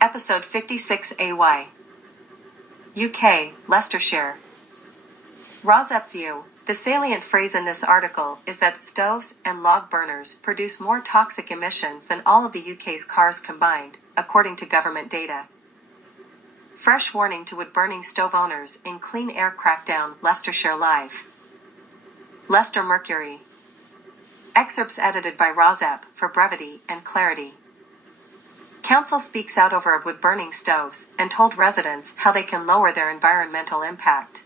Episode 56 AY. UK, Leicestershire. ROSEP view. The salient phrase in this article is that stoves and log burners produce more toxic emissions than all of the UK's cars combined, according to government data. Fresh warning to wood-burning stove owners in Clean Air Crackdown, Leicestershire Live. Leicester Mercury. Excerpts edited by ROSEP for brevity and clarity. Council speaks out over wood-burning stoves and told residents how they can lower their environmental impact.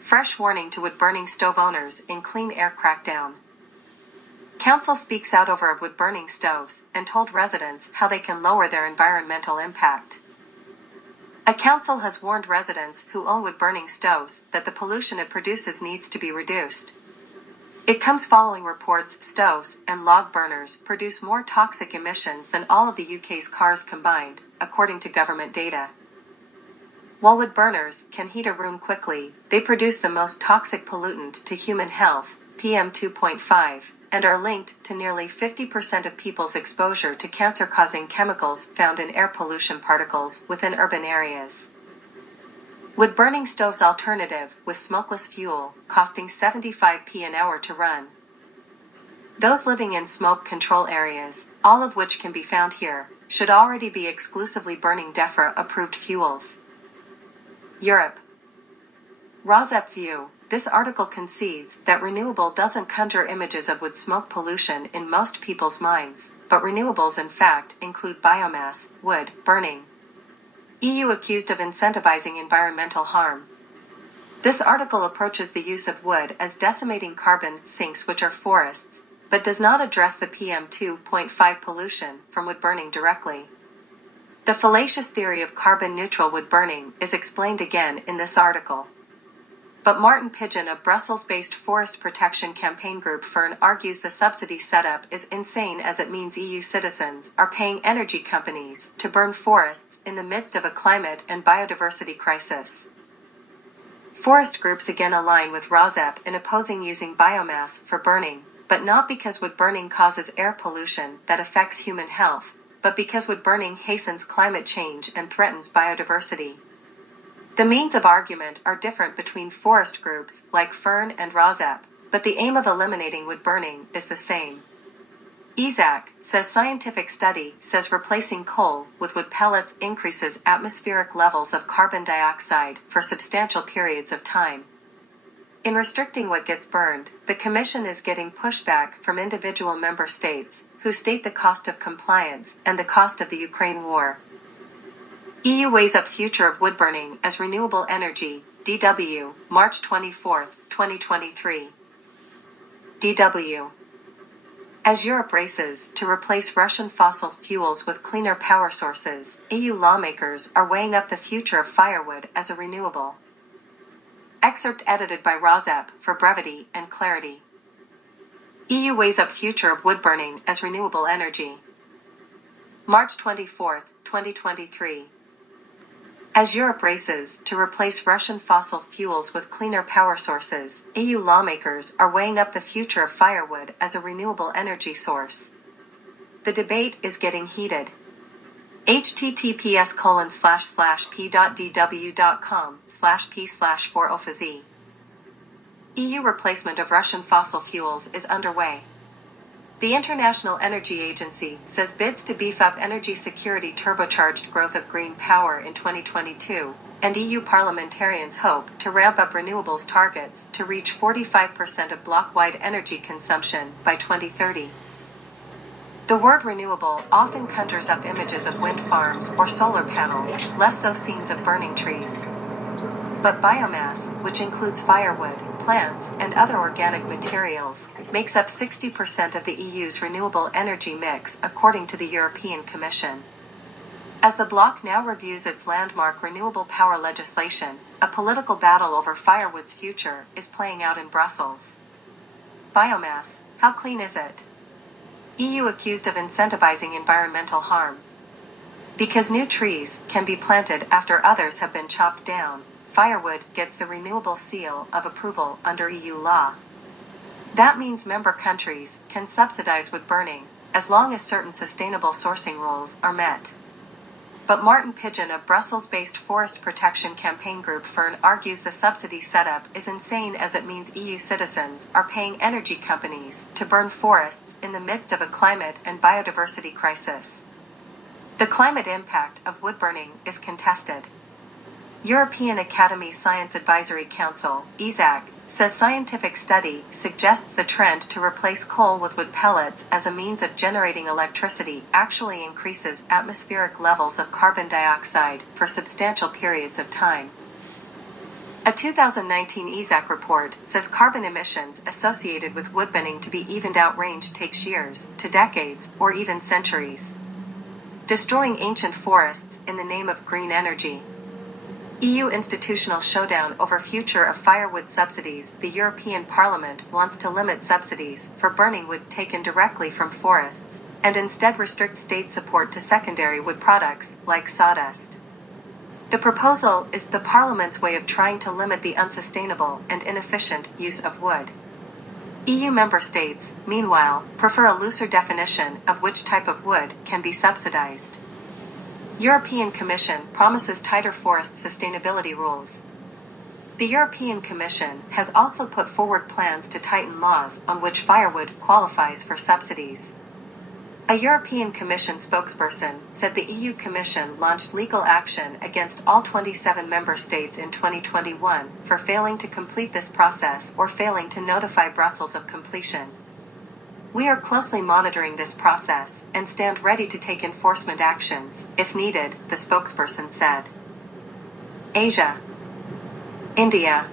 Fresh warning to wood-burning stove owners in Clean Air Crackdown. Council speaks out over wood-burning stoves and told residents how they can lower their environmental impact. A council has warned residents who own wood-burning stoves that the pollution it produces needs to be reduced. It comes following reports stoves and log burners produce more toxic emissions than all of the UK's cars combined, according to government data. While wood burners can heat a room quickly, they produce the most toxic pollutant to human health, PM2.5, and are linked to nearly 50% of people's exposure to cancer-causing chemicals found in air pollution particles within urban areas. Wood-burning stoves alternative with smokeless fuel, costing 75p an hour to run. Those living in smoke control areas, all of which can be found here, should already be exclusively burning DEFRA-approved fuels. Europe. ROSEP view. This article concedes that renewable doesn't conjure images of wood smoke pollution in most people's minds, but renewables in fact include biomass, wood, burning. EU accused of incentivizing environmental harm. This article approaches the use of wood as decimating carbon sinks, which are forests, but does not address the PM2.5 pollution from wood burning directly. The fallacious theory of carbon-neutral wood burning is explained again in this article. But Martin Pigeon of Brussels-based Forest Protection Campaign Group Fern argues the subsidy setup is insane, as it means EU citizens are paying energy companies to burn forests in the midst of a climate and biodiversity crisis. Forest groups again align with ROSEP in opposing using biomass for burning, but not because wood burning causes air pollution that affects human health, but because wood burning hastens climate change and threatens biodiversity. The means of argument are different between forest groups like Fern and ROSEP, but the aim of eliminating wood burning is the same. Isaac says scientific study says replacing coal with wood pellets increases atmospheric levels of carbon dioxide for substantial periods of time. In restricting what gets burned, the Commission is getting pushback from individual member states, who state the cost of compliance and the cost of the Ukraine war. EU weighs up future of wood burning as renewable energy, DW, March 24, 2023. DW. As Europe races to replace Russian fossil fuels with cleaner power sources, EU lawmakers are weighing up the future of firewood as a renewable. Excerpt edited by ROSEP for brevity and clarity. EU weighs up future of wood burning as renewable energy. March 24, 2023. As Europe races to replace Russian fossil fuels with cleaner power sources, EU lawmakers are weighing up the future of firewood as a renewable energy source. The debate is getting heated. https://p.dw.com/p/4OFZ. EU replacement of Russian fossil fuels is underway. The International Energy Agency says bids to beef up energy security turbocharged growth of green power in 2022, and EU parliamentarians hope to ramp up renewables targets to reach 45% of bloc-wide energy consumption by 2030. The word renewable often conjures up images of wind farms or solar panels, less so scenes of burning trees. But biomass, which includes firewood, plants, and other organic materials, makes up 60% of the EU's renewable energy mix, according to the European Commission. As the bloc now reviews its landmark renewable power legislation, a political battle over firewood's future is playing out in Brussels. Biomass, how clean is it? EU accused of incentivizing environmental harm. Because new trees can be planted after others have been chopped down, firewood gets the renewable seal of approval under EU law. That means member countries can subsidize wood burning, as long as certain sustainable sourcing rules are met. But Martin Pidgeon of Brussels-based Forest Protection Campaign Group Fern argues the subsidy setup is insane as it means EU citizens are paying energy companies to burn forests in the midst of a climate and biodiversity crisis. The climate impact of wood burning is contested. European Academy Science Advisory Council, ESAC, says scientific study suggests the trend to replace coal with wood pellets as a means of generating electricity actually increases atmospheric levels of carbon dioxide for substantial periods of time. A 2019 ESAC report says carbon emissions associated with wood burning to be evened out range takes years to decades or even centuries. Destroying ancient forests in the name of green energy. EU institutional showdown over future of firewood subsidies. The European Parliament wants to limit subsidies for burning wood taken directly from forests, and instead restrict state support to secondary wood products, like sawdust. The proposal is the Parliament's way of trying to limit the unsustainable and inefficient use of wood. EU member states, meanwhile, prefer a looser definition of which type of wood can be subsidized. European Commission promises tighter forest sustainability rules. The European Commission has also put forward plans to tighten laws on which firewood qualifies for subsidies. A European Commission spokesperson said the EU Commission launched legal action against all 27 member states in 2021 for failing to complete this process or failing to notify Brussels of completion. We are closely monitoring this process and stand ready to take enforcement actions, if needed, the spokesperson said. Asia. India.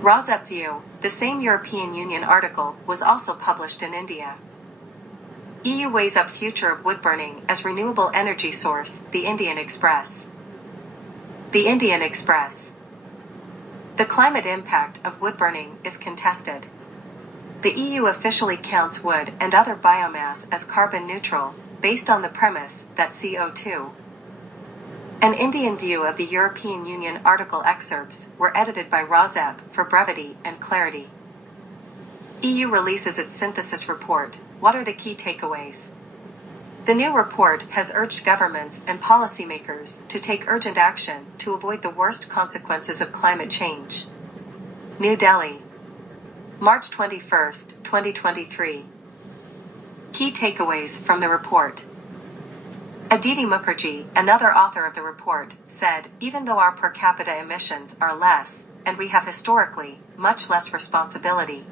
Rosep View, the same European Union article, was also published in India. EU weighs up future of wood burning as renewable energy source, the Indian Express. The Indian Express. The climate impact of wood burning is contested. The EU officially counts wood and other biomass as carbon neutral, based on the premise that CO2. An Indian view of the European Union article excerpts were edited by Rosep for brevity and clarity. EU releases its synthesis report. What are the key takeaways? The new report has urged governments and policymakers to take urgent action to avoid the worst consequences of climate change. New Delhi, March 21, 2023. Key takeaways from the report. Aditi Mukherjee, another author of the report, said, even though our per capita emissions are less, and we have historically much less responsibility,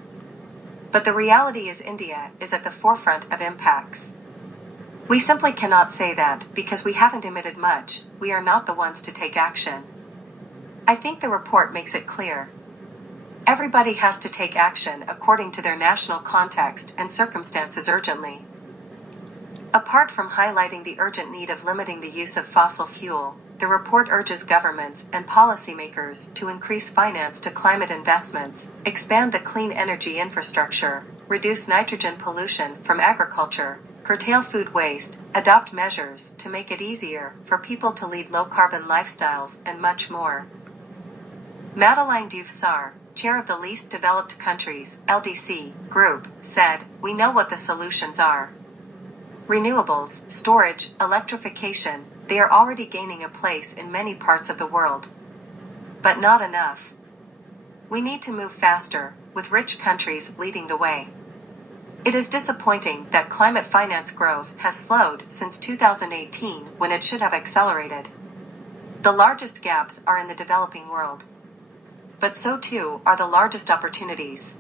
but the reality is India is at the forefront of impacts. We simply cannot say that because we haven't emitted much, we are not the ones to take action. I think the report makes it clear. Everybody has to take action according to their national context and circumstances urgently. Apart from highlighting the urgent need of limiting the use of fossil fuel, the report urges governments and policymakers to increase finance to climate investments, expand the clean energy infrastructure, reduce nitrogen pollution from agriculture, curtail food waste, adopt measures to make it easier for people to lead low-carbon lifestyles, and much more. Madeleine Diouf-Sarr, chair of the Least Developed Countries (LDC) group, said, "We know what the solutions are. Renewables, storage, electrification, they are already gaining a place in many parts of the world. But not enough. We need to move faster, with rich countries leading the way. It is disappointing that climate finance growth has slowed since 2018 when it should have accelerated. The largest gaps are in the developing world. But so too are the largest opportunities."